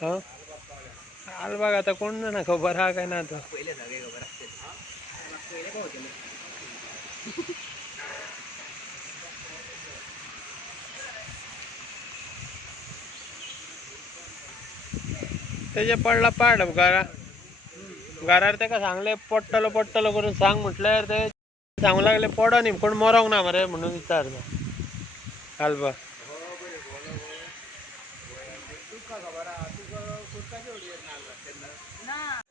हा आलबाग आता कोण ना खबर हा काय ना आता पहिले सगळे खबर असते पहिले पण होते ना. त्याचे पडला पाड घरार ते का सांगले पट्टलो पट्टलो करून सांग म्हटल्यावर ते सांगू लागले पडो न्ही कोण मरोंक ना मरे म्हणून विचारता आलबा तुका खबर हा तुका कोणताची उडी येत ना